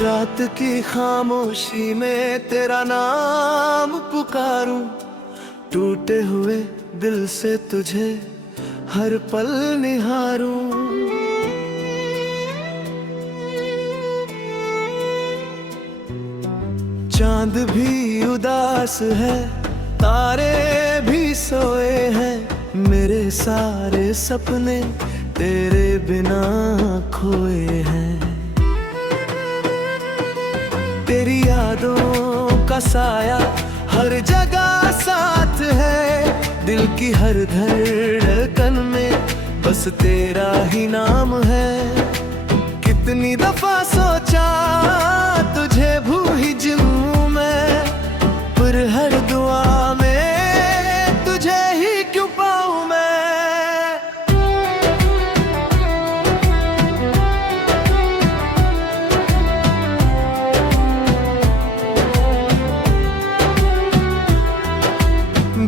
रात की खामोशी में तेरा नाम पुकारूं, टूटे हुए दिल से तुझे हर पल निहारूं। चांद भी उदास है, तारे भी सोए हैं, मेरे सारे सपने तेरे बिना खोए हैं। तेरी यादों का साया हर जगह साथ है, दिल की हर धड़कन में बस तेरा ही नाम है। कितनी दफा सोचा तुझे भूल ही जाऊं मैं, पर हर दुआ में तुझे ही क्यों पाऊं मैं।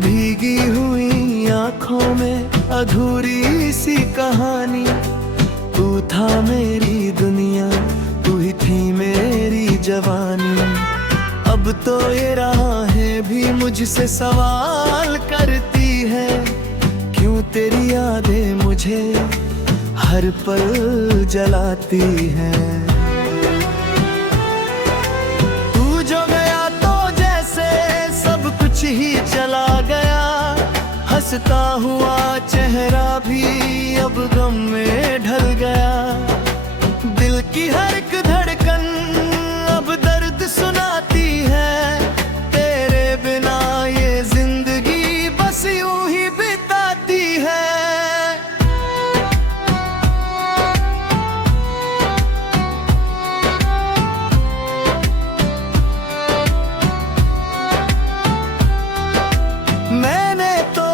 भीगी हुई आंखों में अधूरी सी कहानी, तू था मेरी दुनिया, तू ही थी मेरी जवानी। अब तो ये राहें भी मुझसे सवाल करती है, क्यों तेरी यादें मुझे हर पल जलाती हैं। तू जो गया तो जैसे सब कुछ ही चला गया, हंसता हुआ चेहरा भी अब गम में ढल गया। दिल की हर एक धड़कन अब दर्द सुनाती है, तेरे बिना ये जिंदगी बस यूं ही बिताती है। मैंने तो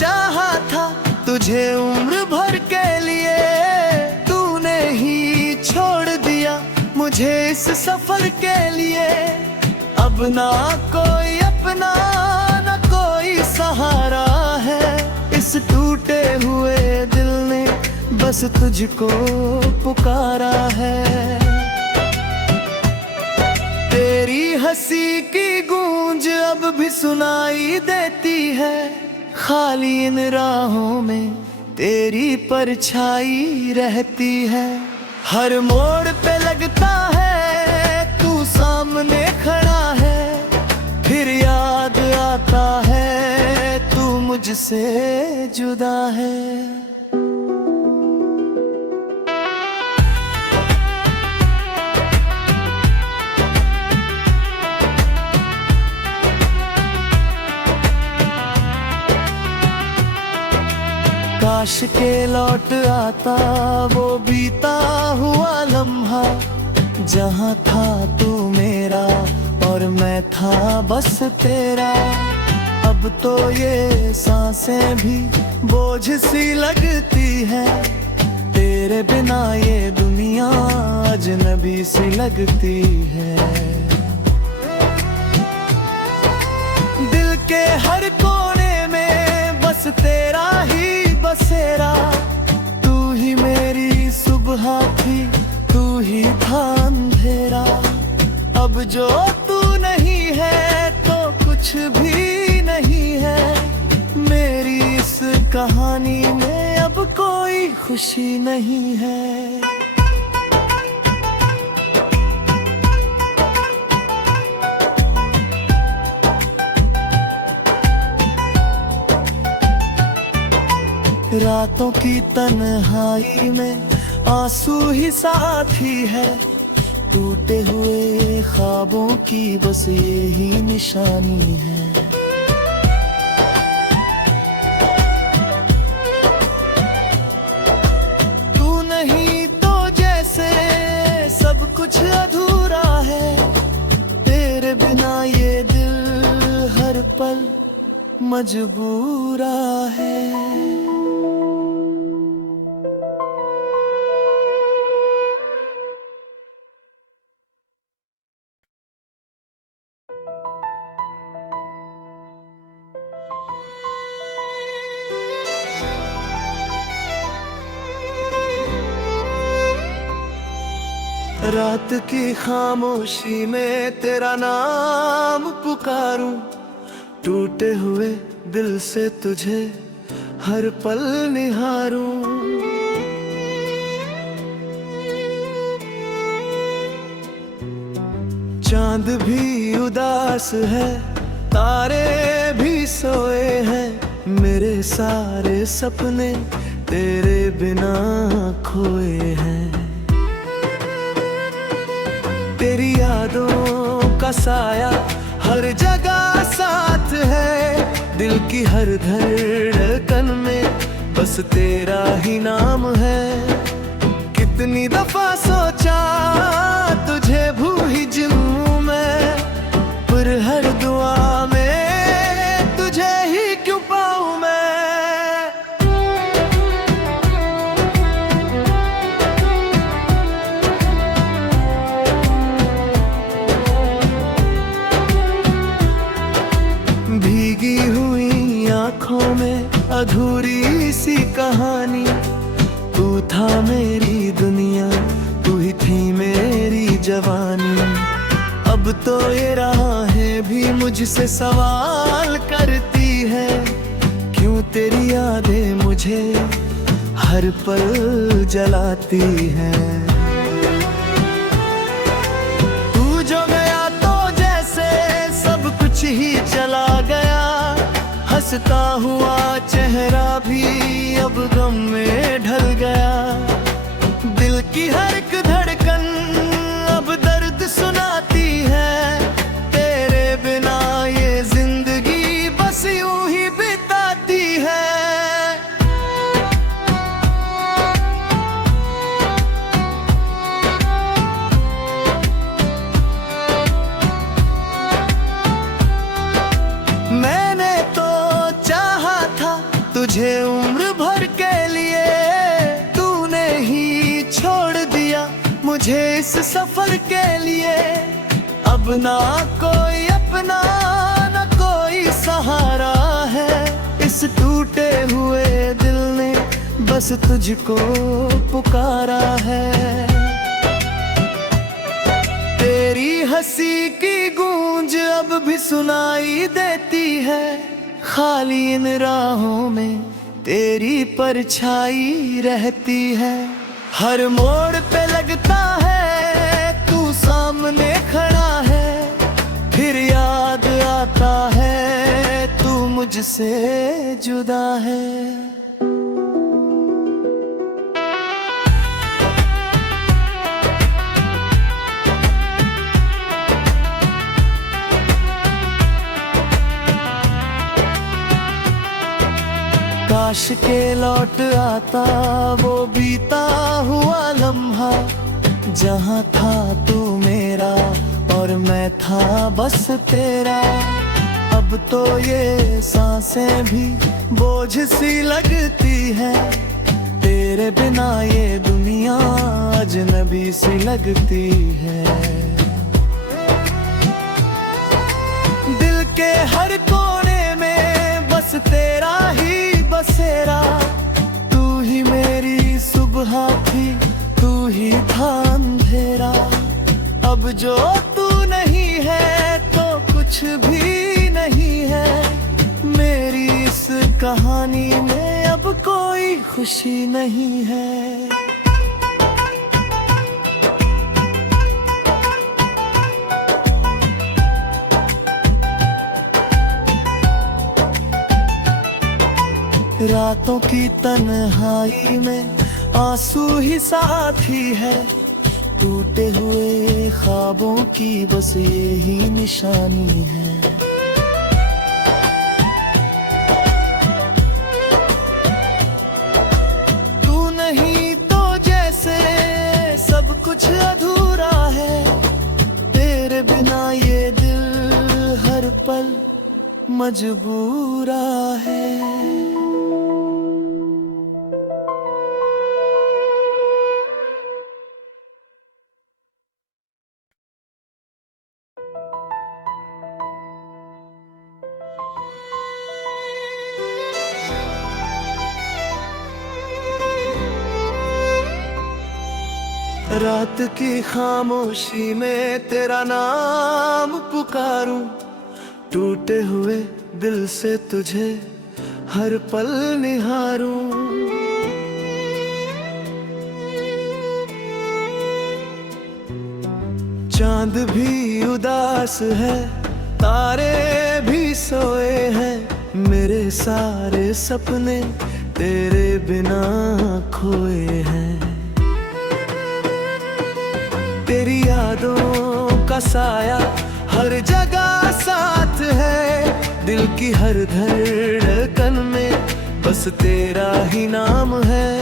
चाहा था तुझे उम्र भर के लिए, तूने ही छोड़ दिया मुझे इस सफर के लिए। अब ना कोई अपना ना कोई सहारा है, इस टूटे हुए दिल ने बस तुझको पुकारा है। तेरी हंसी की गूंज अब भी सुनाई देती है, खाली इन राहों में तेरी परछाई रहती है। हर मोड़ पे लगता है तू सामने खड़ा है, फिर याद आता है तू मुझसे जुदा है। काश के लौट आता वो बीता हुआ लम्हा, जहाँ था तू मेरा और मैं था बस तेरा। अब तो ये सांसें भी बोझ सी लगती है, तेरे बिना ये दुनिया अजनबी सी लगती है। दिल के हर कोने में बस तेरा ही बसेरा, तू ही मेरी सुबह थी, तू ही था अंधेरा। अब जो तू नहीं है तो कुछ भी नहीं है, मेरी इस कहानी में अब कोई खुशी नहीं है। रातों की तन्हाई में आंसू ही साथी है, टूटे हुए ख्वाबों की बस यही निशानी है। तू नहीं तो जैसे सब कुछ अधूरा है, तेरे बिना ये दिल हर पल मजबूरा है। रात की खामोशी में तेरा नाम पुकारूं, टूटे हुए दिल से तुझे हर पल निहारूं। चांद भी उदास है, तारे भी सोए हैं, मेरे सारे सपने तेरे बिना खोए हैं। तेरी यादों का साया हर जगह साथ है, दिल की हर धड़कन में बस तेरा ही नाम है। कितनी दफा सोचा तुझे भूल ही जाऊं मैं, पर हर दुआ में तुझे ही क्यों पाऊं मैं। भीगी हुई आंखों में अधूरी सी कहानी, तू था मेरी दुनिया, तू ही थी मेरी जवानी। अब तो ये राहें भी मुझसे सवाल करती है, क्यों तेरी यादें मुझे हर पल जलाती हैं। तू जो गया तो जैसे सब कुछ ही चला गया, हंसता हुआ चेहरा भी अब गम में ढल गया। दिल की हर एक धड़कन अब दर्द सुनाती है, तेरे बिना ये जिंदगी बस यूं ही बिताती है। मैंने तो चाहा था तुझे उम्र भर के लिए, तूने ही छोड़ दिया मुझे इस सफर के लिए। अब ना कोई अपना ना कोई सहारा है, इस टूटे हुए दिल ने बस तुझको पुकारा है। तेरी हंसी की गूंज अब भी सुनाई देती है, खाली इन राहों में तेरी परछाई रहती है। हर मोड़ पे लगता है तू सामने खड़ा है, फिर याद आता है तू मुझसे जुदा है। काश के लौट आता वो बीता हुआ लम्हा, जहाँ था तू मेरा और मैं था बस तेरा। अब तो ये सांसें भी बोझ सी लगती है, तेरे बिना ये दुनिया अजनबी सी लगती है। दिल के हर कोने में बस तेरा ही बसेरा, तू ही मेरी सुबह थी, तू ही था अंधेरा। अब जो तू नहीं है तो कुछ भी नहीं है, मेरी इस कहानी में अब कोई खुशी नहीं है। रातों की तन्हाई में आंसू ही साथी है, टूटे हुए ख्वाबों की बस यही निशानी है। तू नहीं तो जैसे सब कुछ अधूरा है, तेरे बिना ये दिल हर पल मजबूरा है। रात की खामोशी में तेरा नाम पुकारूं, टूटे हुए दिल से तुझे हर पल निहारूं। चांद भी उदास है, तारे भी सोए हैं, मेरे सारे सपने तेरे बिना खोए हैं। तेरी यादों का साया हर जगह साथ है, दिल की हर धड़कन में बस तेरा ही नाम है।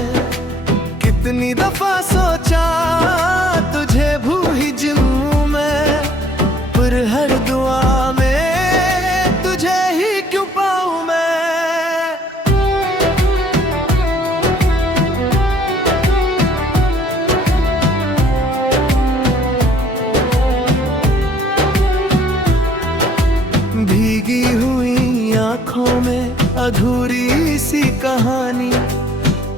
कितनी दफा सोचा तुझे भूल ही जाऊं मैं, पर हर दुआ में तुझे ही क्यों पाऊं मैं। भीगी हुई आंखों में अधूरी सी कहानी,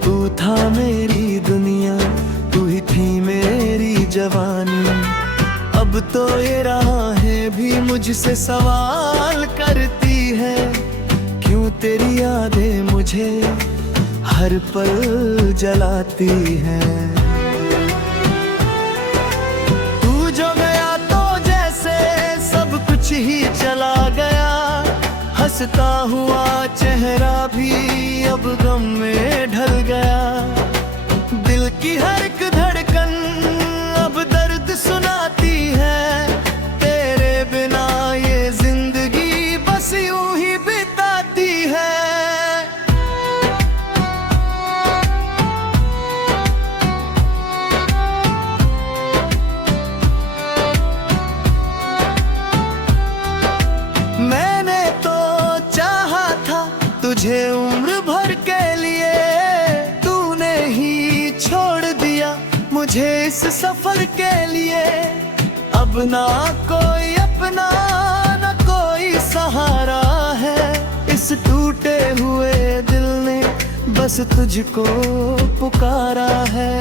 तू था मेरी दुनिया, तू ही थी मेरी जवानी। अब तो ये राहें भी मुझसे सवाल करती है, क्यों तेरी यादें मुझे हर पल जलाती हैं। तू जो गया तो जैसे सब कुछ ही चला गया, हंसता हुआ चेहरा भी अब गम में ढल गया। दिल की हर एक धड़कन अब दर्द सुनाती है, तेरे बिना ये जिंदगी बस यूं ही बिताती है। मैंने तो चाहा था तुझे उम्र भर के लिए, तूने ही छोड़ दिया मुझे इस सफर के लिए। अब ना कोई अपना ना कोई सहारा है, इस टूटे हुए दिल ने बस तुझको पुकारा है।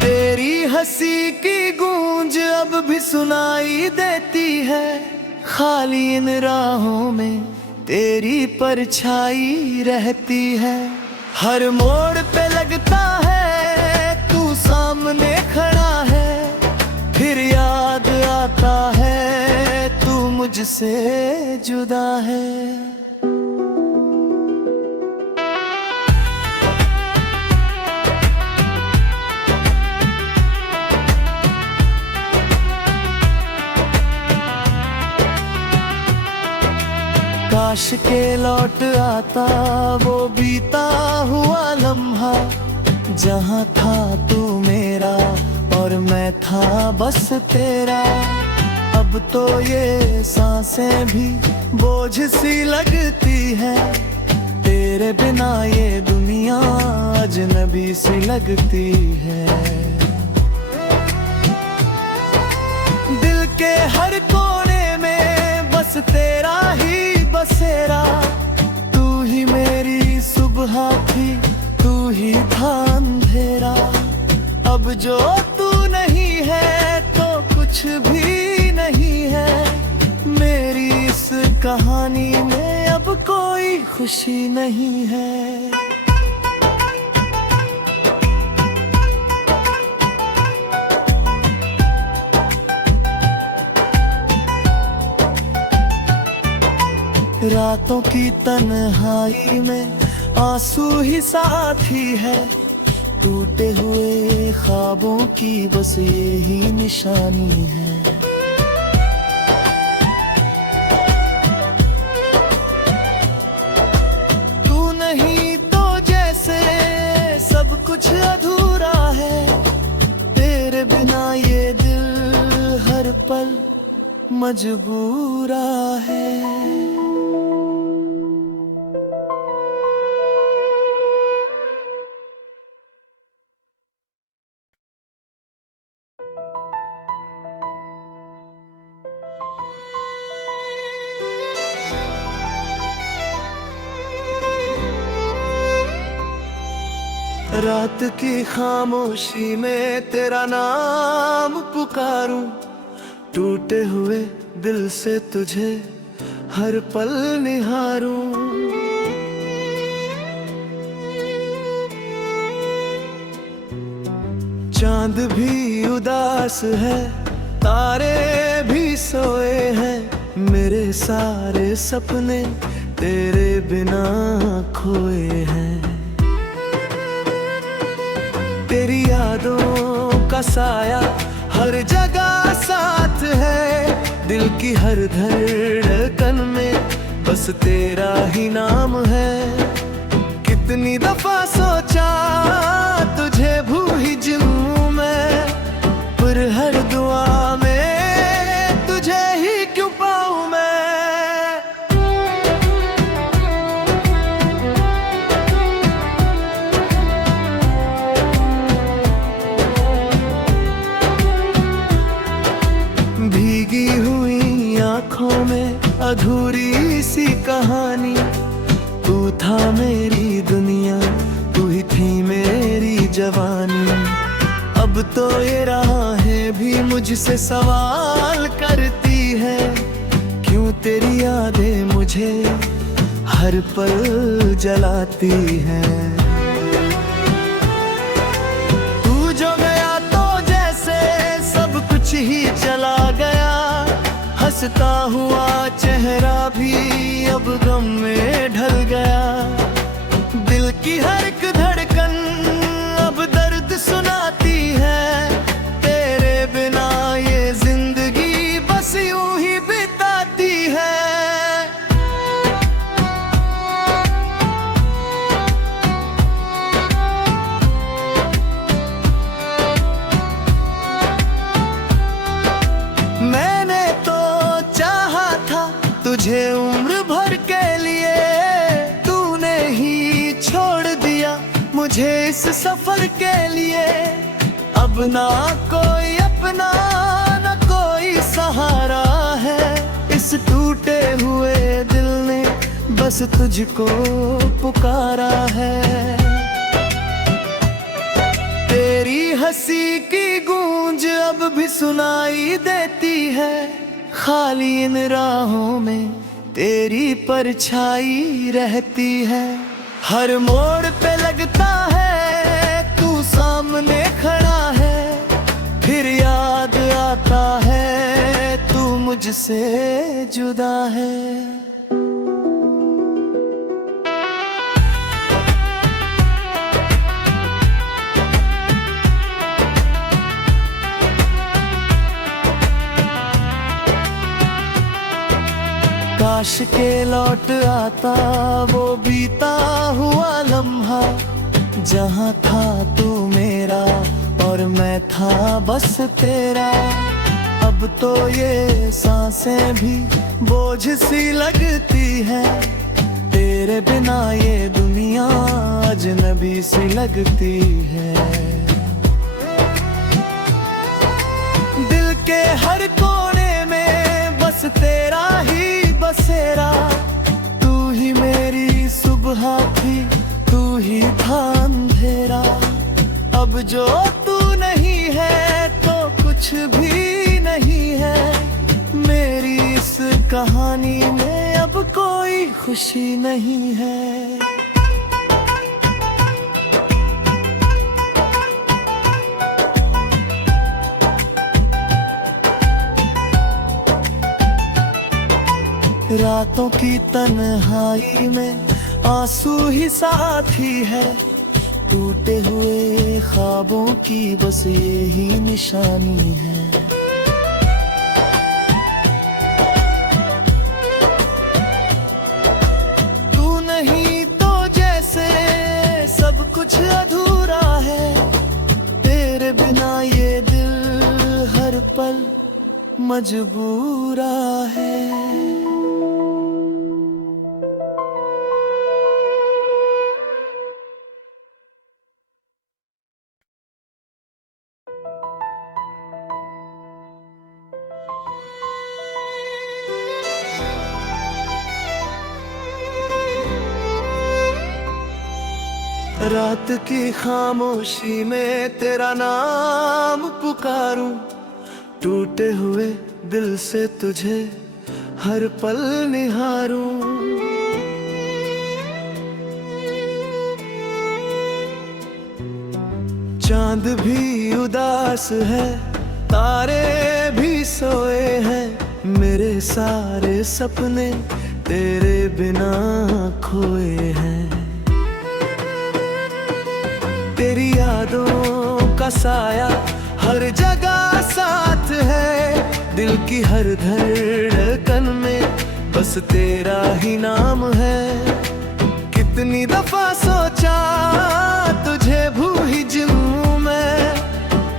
तेरी हंसी की गूंज अब भी सुनाई देती है, खाली इन राहों में तेरी परछाई रहती है। हर मोड़ पे लगता है तू सामने खड़ा है, फिर याद आता है तू मुझसे जुदा है। काश के लौट आता वो बीता हुआ लम्हा, जहाँ था तू मेरा और मैं था बस तेरा। अब तो ये सांसें भी बोझ सी लगती है, तेरे बिना ये दुनिया अजनबी सी लगती है। दिल के हर कोने में बस तेरा ही बसेरा, तू ही मेरी सुबह थी, तू ही था अंधेरा। अब जो तू नहीं है तो कुछ भी नहीं है, मेरी इस कहानी में अब कोई खुशी नहीं है। रातों की तन्हाई में आंसू ही साथी है, टूटे हुए ख्वाबों की बस यही निशानी है। तू नहीं तो जैसे सब कुछ अधूरा है, तेरे बिना ये दिल हर पल मजबूरा है। रात की खामोशी में तेरा नाम पुकारूं, टूटे हुए दिल से तुझे हर पल निहारूं। चांद भी उदास है, तारे भी सोए हैं, मेरे सारे सपने तेरे बिना खोए हैं। तेरी यादों का साया हर जगह साथ है, दिल की हर धड़कन में बस तेरा ही नाम है। कितनी दफा सोचा तुझे भूल ही जाऊं मैं, पर हर दुआ में तुझे ही क्यों पाऊं मैं। भीगी हुई आंखों में अधूरी सी कहानी, तू था मेरी दुनिया, तू ही थी मेरी जवानी। अब तो ये राहें भी मुझसे सवाल करती है, क्यों तेरी यादें मुझे हर पल जलाती हैं। तू जो गया तो जैसे सब कुछ ही चला गया, हंसता हुआ चेहरा भी अब गम में ढल गया। दिल की हर एक धड़कन अब दर्द सुनाती है, तेरे बिना ये जिंदगी बस यूं ही बिताती है। मैंने तो चाहा था तुझे उम्र भर के लिए, तूने ही छोड़ दिया मुझे इस सफर के लिए। अब ना कोई अपना ना कोई सहारा है, इस टूटे हुए दिल ने बस तुझको पुकारा है। तेरी हंसी की गूंज अब भी सुनाई देती है, खाली इन राहों में तेरी परछाई रहती है। हर मोड़ पे लगता है तू सामने खड़ा है, फिर याद आता है तू मुझसे जुदा है। काश के लौट आता वो बीता हुआ लम्हा, जहाँ था तू मेरा और मैं था बस तेरा। अब तो ये सांसें भी बोझ सी लगती है, तेरे बिना ये दुनिया अजनबी सी लगती है। दिल के हर कोने में बस तेरा ही बसेरा, तू ही मेरी सुबह थी, तू ही था अंधेरा। अब जो तू नहीं है तो कुछ भी नहीं है, मेरी इस कहानी में अब कोई खुशी नहीं है। रातों की तन्हाई में आंसू ही साथी है, टूटे हुए ख्वाबों की बस यही निशानी है। तू नहीं तो जैसे सब कुछ अधूरा है, तेरे बिना ये दिल हर पल मजबूरा है। रात की खामोशी में तेरा नाम पुकारूं, टूटे हुए दिल से तुझे हर पल निहारूं। चांद भी उदास है, तारे भी सोए हैं, मेरे सारे सपने तेरे बिना खोए हैं। तेरी यादों का साया हर जगह साथ है, दिल की हर धड़कन में बस तेरा ही नाम है। कितनी दफा सोचा तुझे भूल ही जाऊं मैं,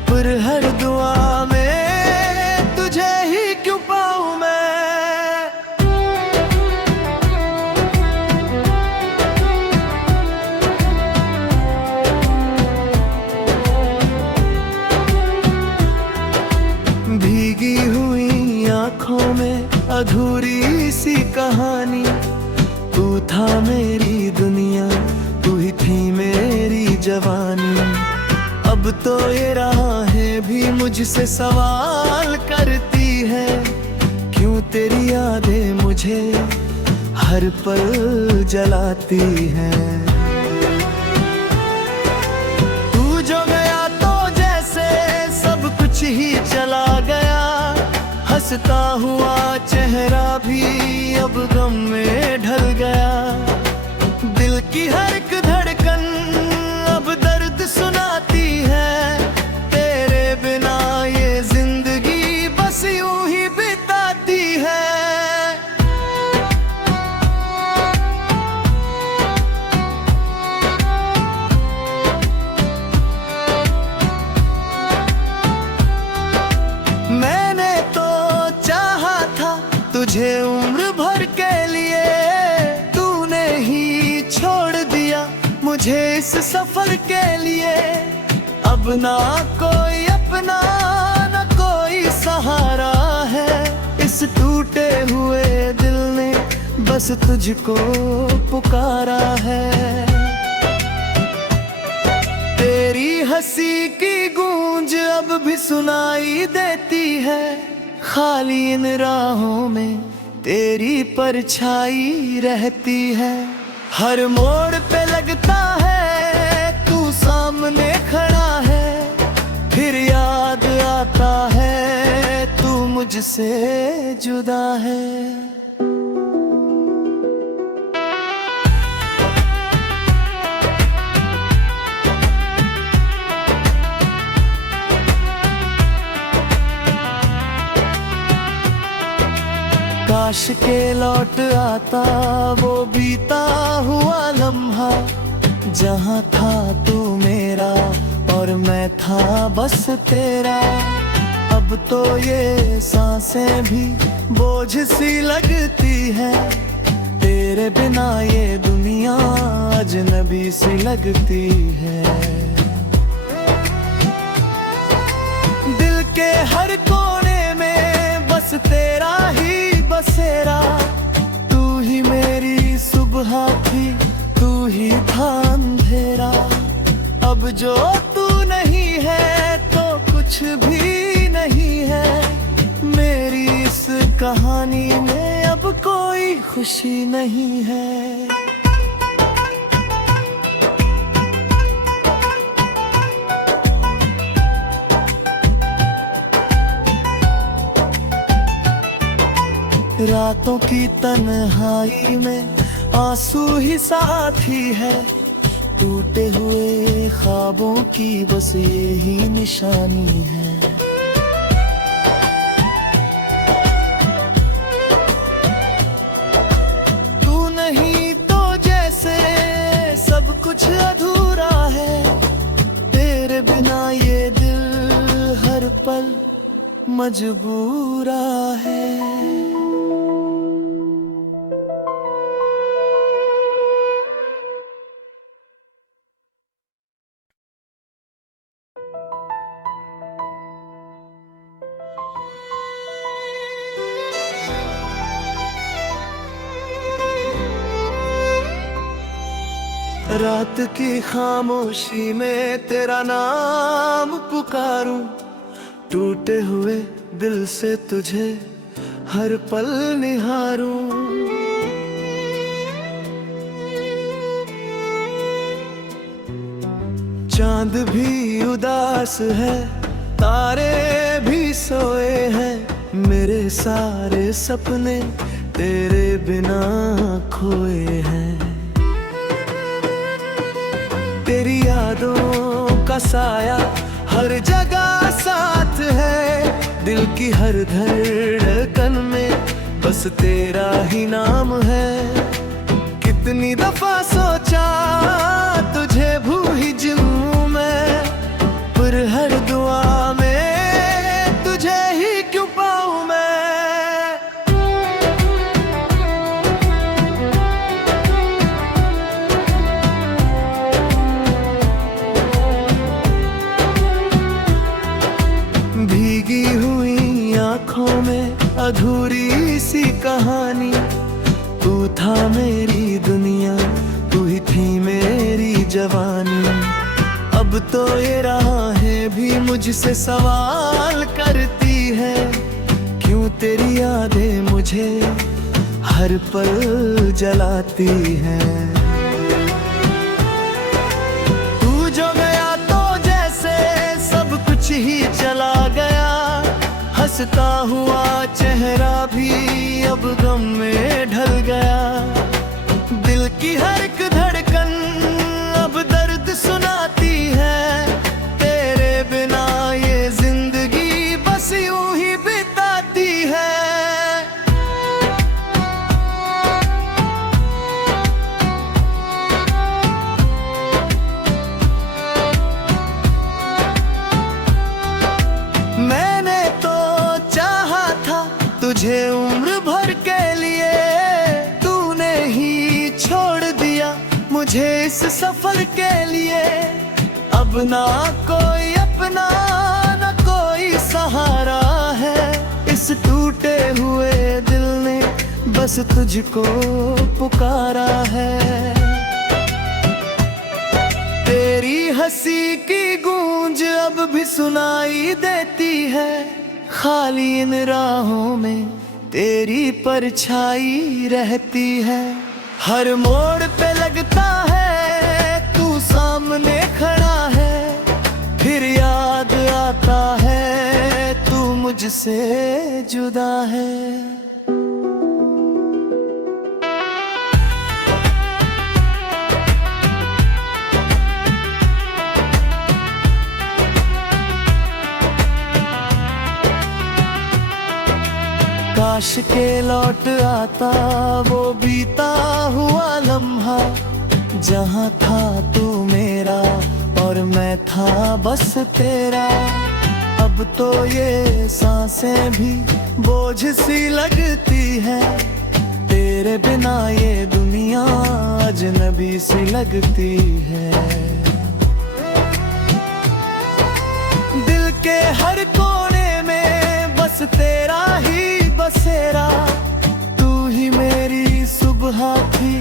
पर हर दुआ में तुझे ही क्यों पाऊं मैं। भीगी हुई आंखों में अधूरी सी कहानी, तू था मेरी दुनिया, तू ही थी मेरी जवानी। अब तो ये राहें भी मुझसे सवाल करती है, क्यों तेरी यादें मुझे हर पल जलाती हैं। तू जो गया तो जैसे सब कुछ ही चला गया, हंसता हुआ चेहरा भी अब गम में ढल गया। दिल की हर एक धड़कन अब दर्द सुनाती है, तेरे बिना ये जिंदगी बस यूं ही बिताती है। मैंने तो चाहा था तुझे उम्र भर के लिए, तूने ही छोड़ दिया मुझे इस सफर के लिए। अब ना कोई अपना ना कोई सहारा है, इस टूटे हुए दिल ने बस तुझको पुकारा है। तेरी हंसी की गूंज अब भी सुनाई देती है, खाली इन राहों में तेरी परछाई रहती है। हर मोड़ पे लगता है तू सामने खड़ा है, फिर याद आता है तू मुझसे जुदा है। काश के लौट आता वो बीता हुआ लम्हा, जहाँ था तू मेरा और मैं था बस तेरा। अब तो ये सांसें भी बोझ सी लगती है, तेरे बिना ये दुनिया अजनबी सी लगती है। दिल के हर कोने में बस तेरा ही बसेरा, तू ही मेरी सुबह थी, तू ही था अंधेरा। अब जो तू नहीं है तो कुछ भी नहीं है, मेरी इस कहानी में अब कोई खुशी नहीं है। रातों की तन्हाई में आंसू ही साथी है, टूटे हुए ख्वाबों की बस यही निशानी है। तू नहीं तो जैसे सब कुछ अधूरा है, तेरे बिना ये दिल हर पल मजबूरा है। रात की खामोशी में तेरा नाम पुकारूं, टूटे हुए दिल से तुझे हर पल निहारूं। चांद भी उदास है, तारे भी सोए हैं, मेरे सारे सपने तेरे बिना खोए हैं। तेरी यादों का साया हर जगह साथ है, दिल की हर धड़कन में बस तेरा ही नाम है। कितनी दफा सोचा तुझे भूल ही जाऊं मैं, पर हर दुआ में तुझे ही क्यों पाऊं मैं। भीगी हुई आंखों में अधूरी सी कहानी, तू था मेरी दुनिया, तू ही थी मेरी जवानी। अब तो ये राहें भी मुझसे सवाल करती है, क्यों तेरी यादें मुझे हर पल जलाती हैं। तू जो गया तो जैसे सब कुछ ही चला गया, हंसता हुआ चेहरा भी अब गम में ढल गया। दिल की हर एक धड़कन अब दर्द सुनाती है, तेरे बिना ये जिंदगी बस यूं ही बिताती है। मैंने तो चाहा था तुझे उम्र भर के लिए, तूने ही छोड़ दिया मुझे इस सफर के लिए। अब ना कोई अपना ना कोई सहारा है, इस टूटे हुए दिल ने बस तुझको पुकारा है। तेरी हंसी की गूंज अब भी सुनाई देती है, खाली इन राहों में तेरी परछाई रहती है। हर मोड़ पे लगता है तू सामने खड़ा है, फिर याद आता है तू मुझसे जुदा है। काश के लौट आता वो बीता हुआ लम्हा, जहाँ था तू मेरा और मैं था बस तेरा। अब तो ये सांसें भी बोझ सी लगती है, तेरे बिना ये दुनिया अजनबी सी लगती है। दिल के हर कोने में बस तेरा ही बसेरा, तू ही मेरी सुबह थी,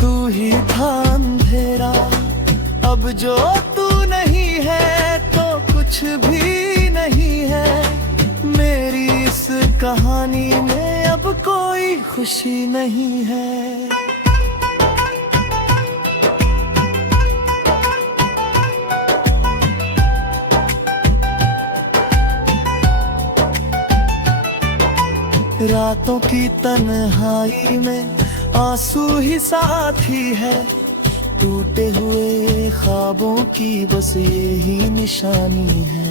तू ही था अंधेरा। अब जो तू नहीं है तो कुछ भी नहीं है, मेरी इस कहानी में अब कोई खुशी नहीं है। रातों की तन्हाई में आंसू ही साथी है, टूटे हुए ख्वाबों की बस यही निशानी है।